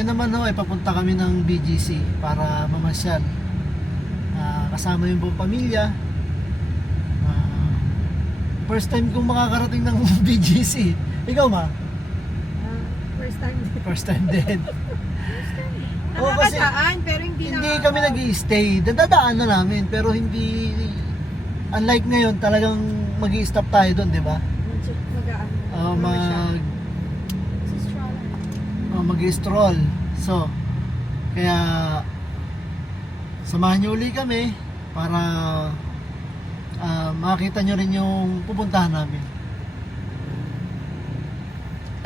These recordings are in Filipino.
Ngayon naman ho, ay papunta kami ng BGC para mamasyal. Kasama yung buong pamilya. First time kong makakarating ng BGC. Ikaw ma? First time. First time din. Oo, kasi Nakakadaan, pero hindi kami nag-i-stay. Dadaan na namin, pero hindi, unlike ngayon, talagang mag-i-stop tayo doon, di ba? Mag-i-stroll. So, kaya samahan niyo uli kami para makita nyo rin yung pupuntahan namin.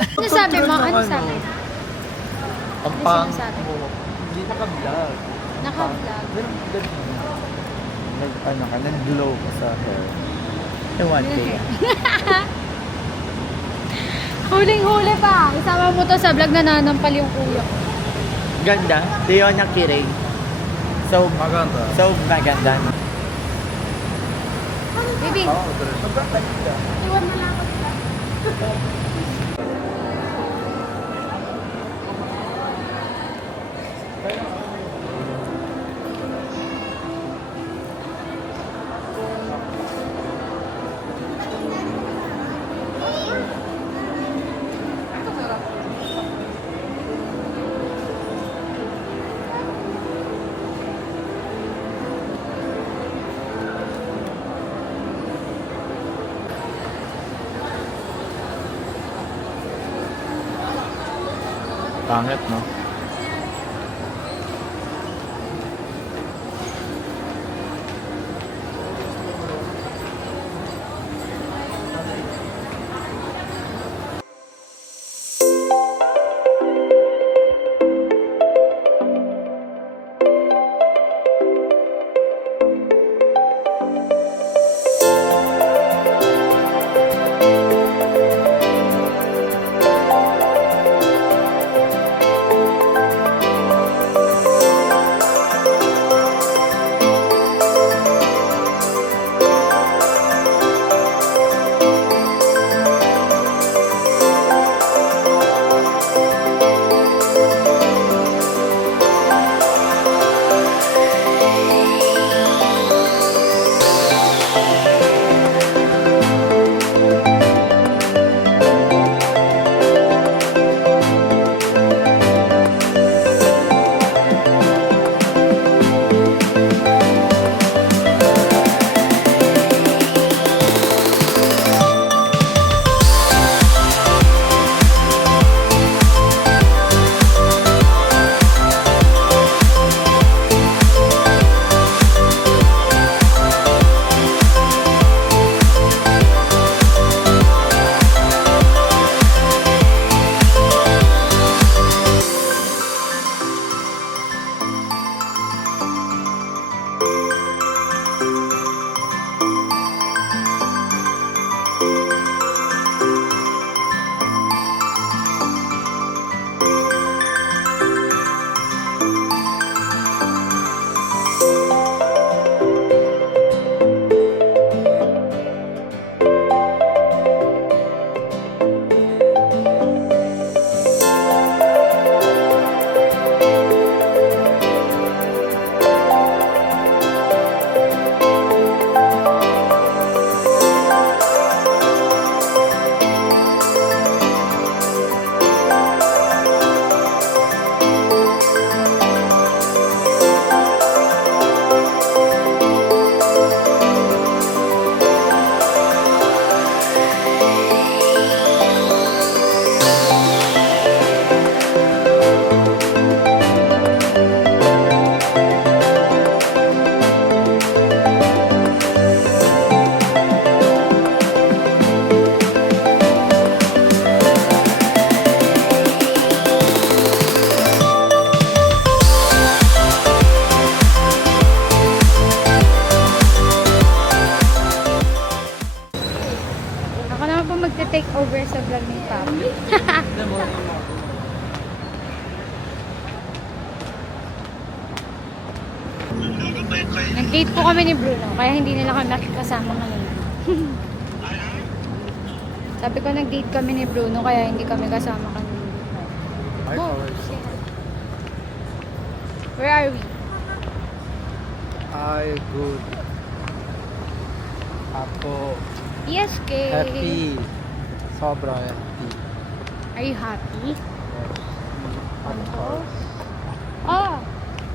Ano sabi mo? Ano sabi? Ang Ano pang sinasabi? hindi naka-vlog. Naka-vlog. Ano ka, nag-glow ka sa hair. Ewan ko yan. Huling-huli pa. Isama mo to sa vlog na nanampal yung kuya ko. Ganda. Tiyo niyang kiring. So, maganda. So, maganda. Baby, iwan na lang ako. Pangit, no? take over sa vlog ni Papi. Nag-date po kami ni Bruno, kaya hindi nila kami nakikasama ngayon. Sabi ko nag-date kami ni Bruno, kaya hindi kami kasama kanina. Oh, Where are we? I good. Ako ESK. happy. Sobra happy. Are you happy? Ako. Oh!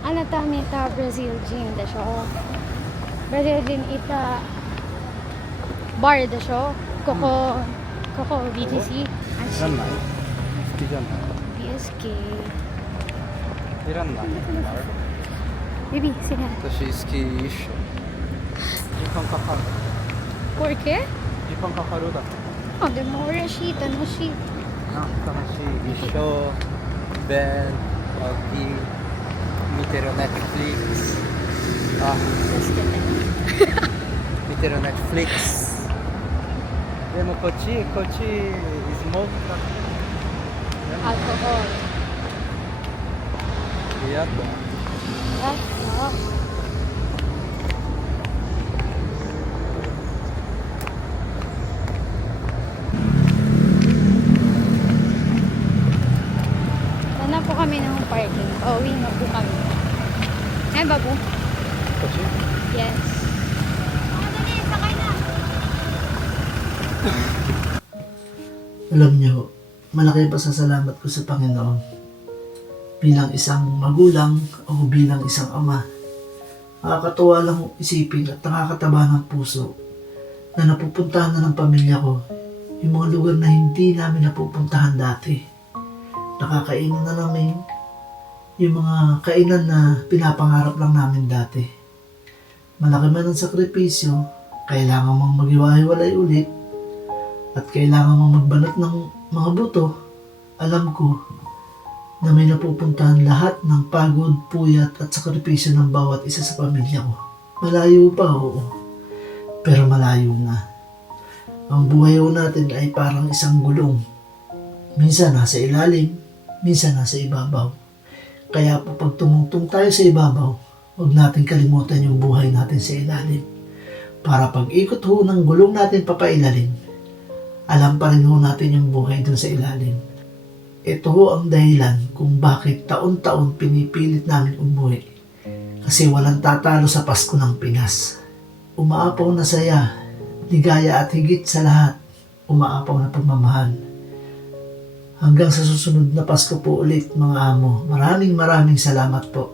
Ano ta nita Brazil gym da siya. Brazil gym ita bar da siya. Koko BTC. いらない好きじゃない ESK. いらない Baby, sige. 私好き一緒時間かかる Por qué? 時間かかるだ Oh, de mo嬉しい、楽しい。楽しい一緒ベンパギ見てる Netflix あ見てる Netflix でもこっちスモークだ Alcohol. 嫌だ Ah, sana po kami ng parking. Pauwi na po kami. Ay, babu? こっち Yes. Alam nyo, malaki ang pasasalamat ko sa Panginoon. Bilang isang magulang o bilang isang ama, nakakatuwa lang isipin at nakakataba ng puso na napupuntahan na ng pamilya ko yung mga lugar na hindi namin napupuntahan dati. Nakakainan na namin yung mga kainan na pinapangarap lang namin dati. Malaki man ang sakripisyo, kailangan mong maghiwa-hiwalay ulit at kailangan mong magbanat ng mga buto. Alam ko na may napupuntahan lahat ng pagod, puyat at sakripisyo ng bawat isa sa pamilya ko. Malayo pa, oo. Pero malayo na. Ang buhay natin ay parang isang gulong. Minsan nasa ilalim, minsan nasa ibabaw. Kaya po pag tumungtong tayo sa ibabaw, huwag natin kalimutan yung buhay natin sa ilalim. Para pag ikot ho ng gulong natin papailalim, alam pa rin ho natin yung buhay dun sa ilalim. Ito ho ang dahilan kung bakit taon-taon pinipilit namin umuwi. Kasi walang tatalo sa Pasko ng Pinas. Umaapaw na saya, ligaya at higit sa lahat, umaapaw na pagmamahal. Hanggang sa susunod na Pasko po ulit mga amo. Maraming salamat po.